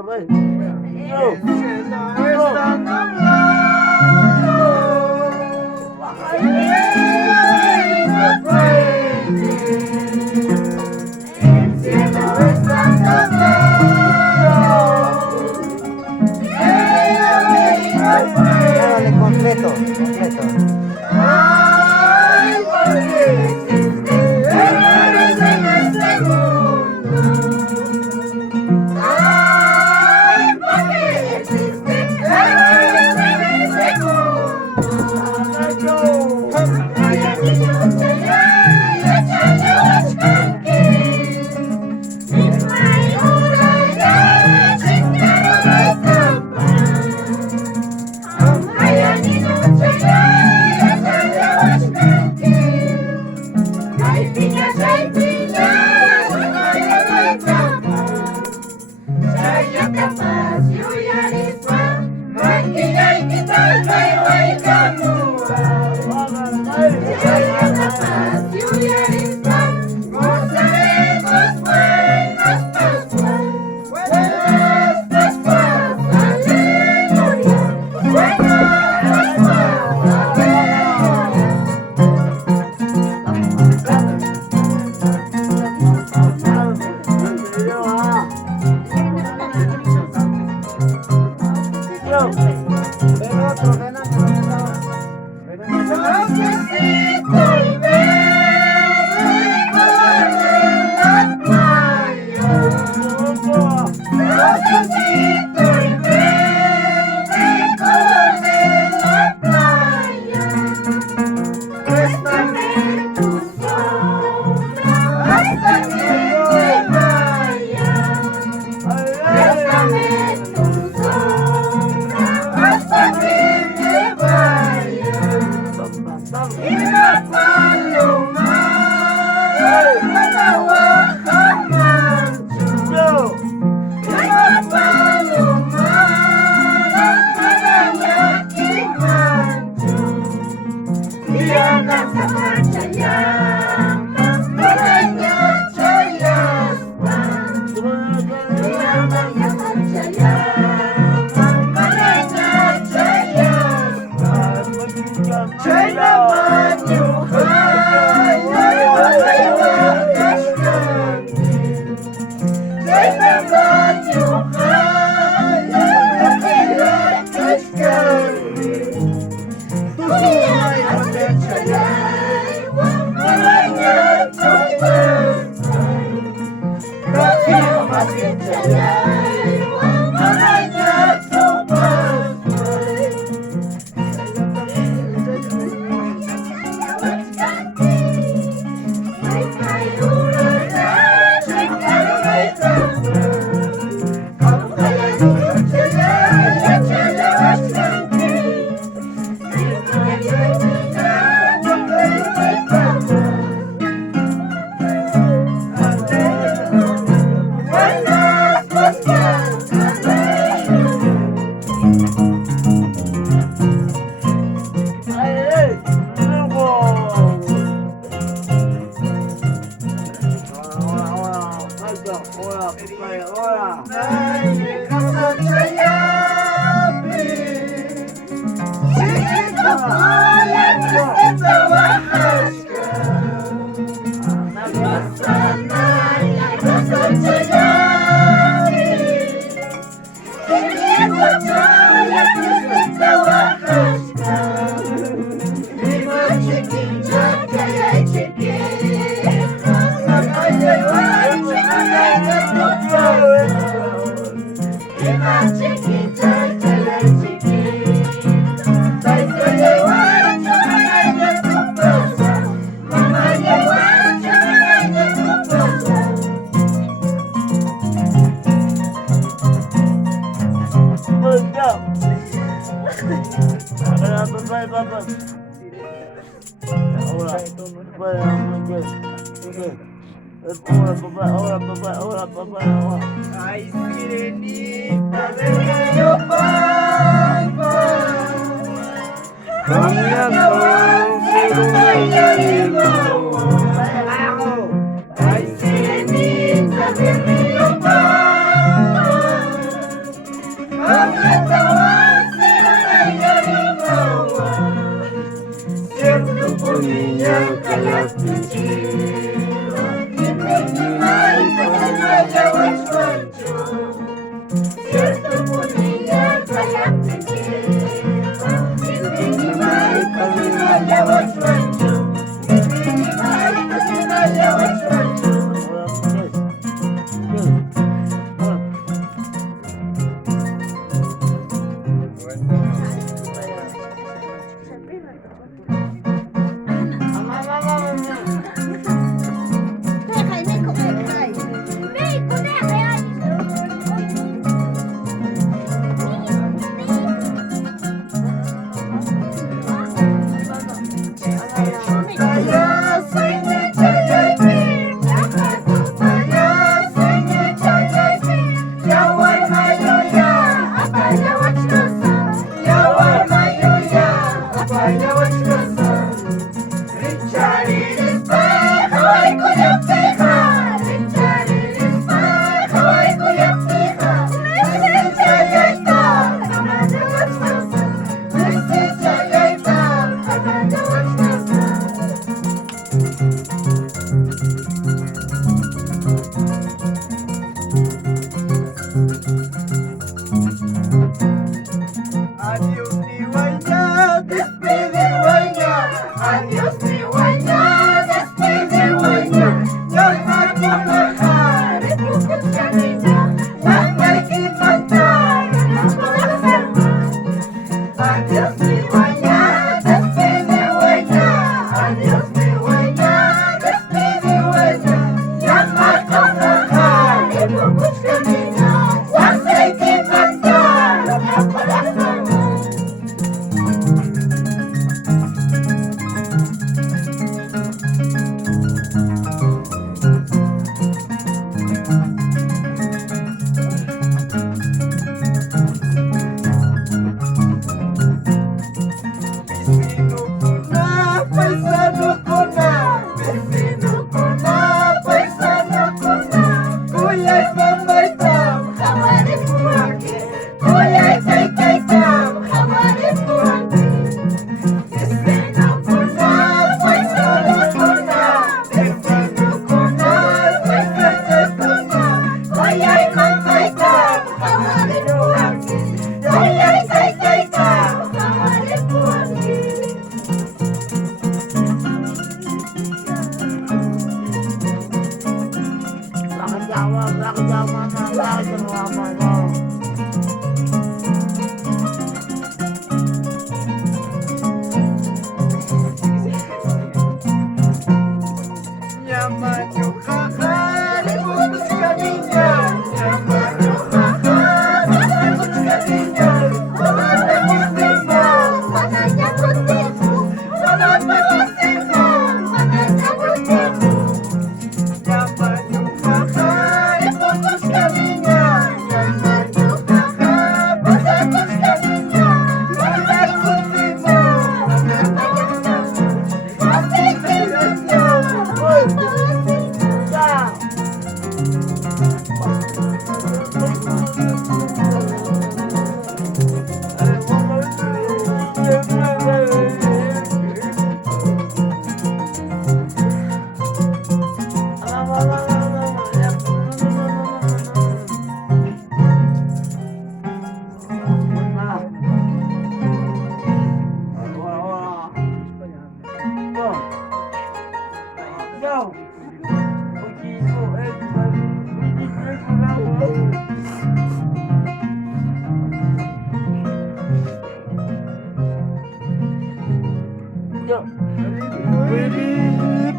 papá. El cielo está nublado. Ay, papá. El cielo está nublado. Dale, completo, completo. Ay, porque existe errores en este mundo. Ay, porque existe errores en este mundo. Ay, aquí yo estoy, ay, echando las canquis. In my own eyes, chingado de estampa. Ay, aquí yo estoy, ay, echando las canquis. Ay, piñas, ay, de trampa. Saya kapag yuyari pa, magigay kita kay way kamua. Saya kapag yuyari pa, gozaremos buenas Pascuas. Buenas Pascuas, aleluya. Buenas Pascuas, Ven otro, ven otro, ven otro. Rosecito y verde color de la playa. Rosecito y verde color de la playa. Préstame tu sombra hasta que te vayas. Préstame tu sombra hasta que te vayas. Y la paloma Manahuaca mancho. Y la paloma Manayaki mancho. Diana Samacha llama Maraña Chayaspa. Diana Samacha llama Maraña Chayaspa. Chayla manyuhay, ay wakashkani. Chayla manyuhay, ay wakashkani. Tuloy ang lechayay, wamalanya tumpasay. Rakiyo makitayay, wamalanya tumpasay. Ay, sirenita del río Pampa, caminando por una llama. Ay, sirenita del río Pampa,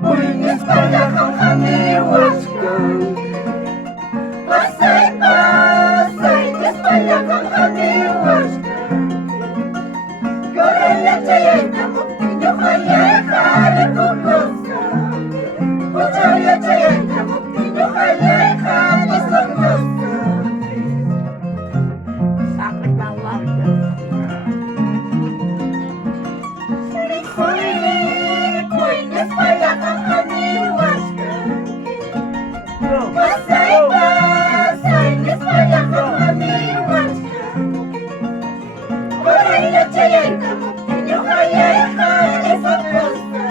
Płynie z paniaką miłeczkę. Pasaj, pasaj, nie z paniaką miłeczkę. Gorele czajena, moktyniu hajecha, repukosa. Poczarja czajena, moktyniu hajecha, nie sornosa. Płynie z paniaką miłeczkę. Pasaj, pasaj, nie z paniaką miłeczkę. Gorele czajena, moktyniu hajecha, nie sornosa.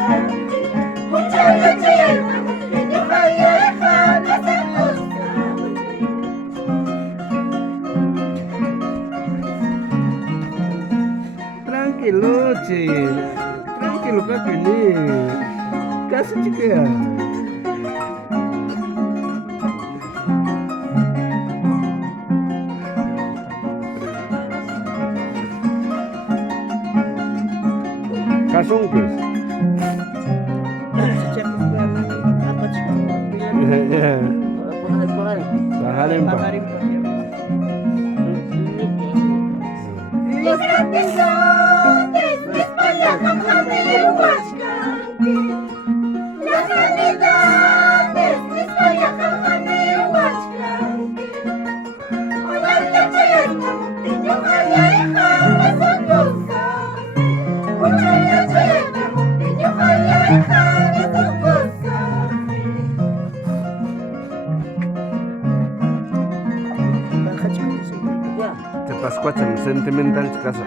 Poczarja czajena, moktyniu hajecha, nie sornosa. Tranquilo, che. Tranquilo, papi, ni. Casa chica. Kasong pues. Ya. Baharin pa. Los grandes dotes de España con miłeczkę. Los grandes dotes de España con miłeczkę. Ojalá czajena, moktyniu hajecha, nie sornosa. Ojalá czajena, moktyniu hajecha, nie sornosa. Te pascuachan sentimental casa.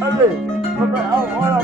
Ale, papá, ahora,